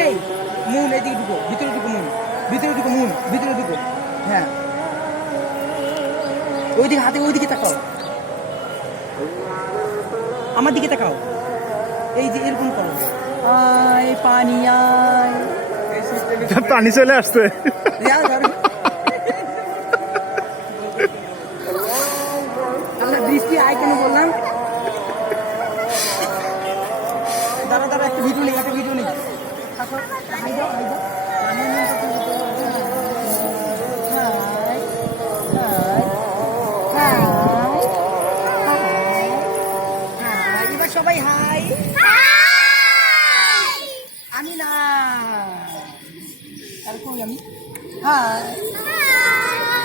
এই মুন এদিকে ঢুকো, ভিতরে ঢুকো মুন, ভিতরে ঢুকো মুন, ভিতরে ঢুকো। হ্যাঁ ওইদিকে হাতে ওইদিকে তাকাও, আমার দিকে তাকাও, এই যে এরকম করো, আয় পানি আয়, পানি চলে আসছে। আমরা বৃষ্টি আয় কেন বললাম? দাঁড়া দাঁড়া, একটা ভিডিও নেই, একটা ভিডিও নেই।